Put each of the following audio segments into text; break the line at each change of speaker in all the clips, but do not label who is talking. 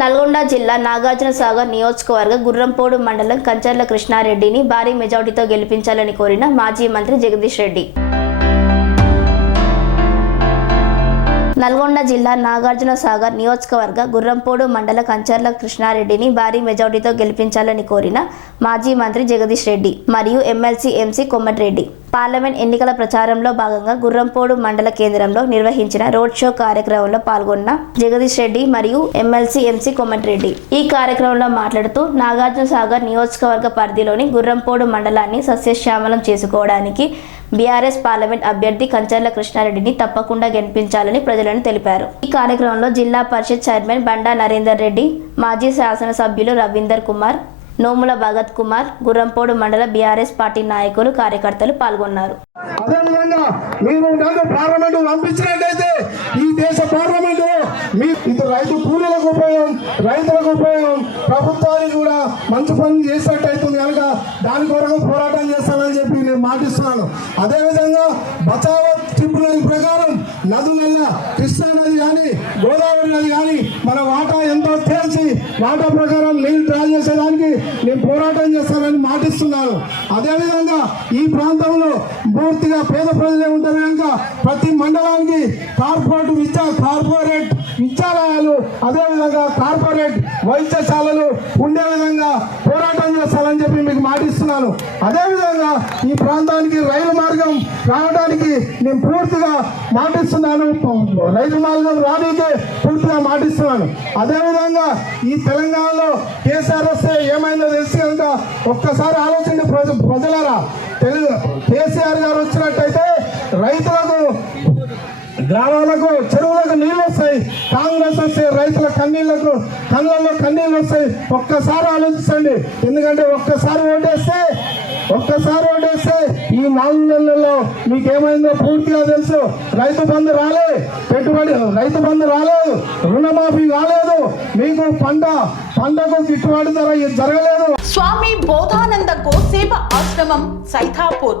నల్గొండ జిల్లా నాగార్జున సాగర్ నియోజకవర్గ గుర్రంపోడు మండలం కంచర్ల కృష్ణారెడ్డిని భారీ మెజార్టీతో గెలిపించాలని కోరిన మాజీ మంత్రి జగదీష్ రెడ్డి. నల్గొండ జిల్లా నాగార్జున సాగర్ నియోజకవర్గ గుర్రంపోడు మండల కంచర్ల కృష్ణారెడ్డిని భారీ మెజార్టీతో గెలిపించాలని కోరిన మాజీ మంత్రి జగదీష్ రెడ్డి మరియు ఎమ్మెల్సీ ఎంసీ కొమ్మటిరెడ్డి. పార్లమెంట్ ఎన్నికల ప్రచారంలో భాగంగా గుర్రంపోడు మండల కేంద్రంలో నిర్వహించిన రోడ్ షో కార్యక్రమంలో పాల్గొన్న జగదీష్ రెడ్డి మరియు ఎమ్మెల్సీ ఎంసీ కొమ్మటిరెడ్డి ఈ కార్యక్రమంలో మాట్లాడుతూ నాగార్జున సాగర్ నియోజకవర్గ పరిధిలోని గుర్రంపోడు మండలాన్ని సస్యశ్యామలం చేసుకోవడానికి బీఆర్ఎస్ పార్లమెంట్ అభ్యర్థి కంచర్ల కృష్ణారెడ్డిని తప్పకుండా గెలిపించాలని ప్రజలను తెలిపారు. ఈ కార్యక్రమంలో జిల్లా పరిషత్ చైర్మన్ బండా నరేందర్ రెడ్డి మాజీ శాసనసభ్యులు రవీందర్ కుమార్ నోముల భగత్ కుమార్ గుర్రంపోడు మండల బీఆర్ఎస్ పార్టీ నాయకులు కార్యకర్తలు పాల్గొన్నారు.
అదేవిధంగా మీరు నన్ను పార్లమెంటు పంపించినట్టయితే ఈ దేశ పార్లమెంటు మీ ఇది రైతు కూలీలకు ఉపయోగం రైతులకు ఉపయోగం. ప్రభుత్వానికి కూడా మంచి పని చేసినట్టయితుంది కనుక దాని కొరకు పోరాటం చేస్తానని చెప్పి నేను మాటిస్తున్నాను. అదేవిధంగా బచావ ట్రిబ్యునల్ ప్రకారం నదులలో కృష్ణా నది కానీ గోదావరి నది కానీ మన వాటా ఎంతో తేల్చి వాటా ప్రకారం నీళ్ళు డ్రా చేసేదానికి నేను పోరాటం చేస్తానని మాటిస్తున్నాను అదేవిధంగా ఈ ప్రాంతంలో పూర్తిగా పేద ప్రజలే ఉంటారు కనుక ప్రతి మండలానికి కార్పొరేట్ విద్యా కార్పొరేట్ విద్యాలయాలు అదేవిధంగా కార్పొరేట్ వైద్యశాలలు ఉండే విధంగా పోరాటం చేస్తారు. మాటిస్తున్నాను. అదేవిధంగా ఈ ప్రాంతానికి రైలు మార్గం రావడానికి నేను పూర్తిగా మాటిస్తున్నాను. రైలు మార్గం రానికే పూర్తిగా మాటిస్తున్నాను. అదేవిధంగా ఈ తెలంగాణలో కేసీఆర్ వస్తే ఏమైందో తెలిసి కనుక ఒక్కసారి ఆలోచించండి ప్రజ- ప్రజలారా. తెలు- కేసీఆర్ గారు వచ్చినట్టయితే రైతులకు గ్రామాలకు చెరువులకు నీళ్ళు వస్తాయి. కాంగ్రెస్ వస్తే రైతుల కన్నీళ్ళకు కళ్ళల్లో కన్నీళ్ళు వస్తాయి. ఒక్కసారి ఆలోచించండి. ఎందుకంటే ఒక్కసారి ఓటేస్తే ఒక్కసారి ఓటేస్తే ఈ నాలుగు నెలల్లో మీకేమైందో పూర్తిగా తెలుసు. రైతు బంధు రాలే. పెట్టుబడి రైతు బంధు రాలేదు రుణమాఫీ కాలేదు. మీకు పంట పంటకు గిట్టుబాటు ధర జరగలేదు.
స్వామి బోధానంద గోసేవ ఆశ్రమం సైథాపూర్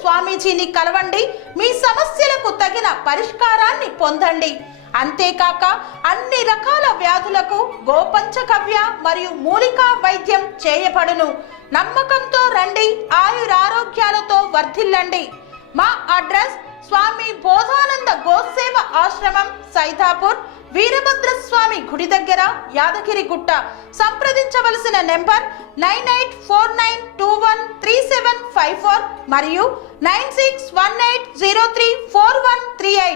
స్వామీజీని కలవండి. మీ సమస్యలకు తగిన పరిష్కారాన్ని పొందండి. అంతేకాక అన్ని రకాల వ్యాధులకు గోపంచకవ్య మరియు మూలికా వైద్యం చేయబడును. నమ్మకంతో రండి ఆయురారోగ్యాలతో వర్ధిల్లండి. మా అడ్రస్ స్వామి బోధానంద గోసేవ ఆశ్రమం సైతాపూర్ వీరభద్ర స్వామి గుడి దగ్గర యాదగిరి గుట్ట సంప్రదించవలసిన number nine eight four nine two one three seven five four మరియు nine six one eight zero three four one three eight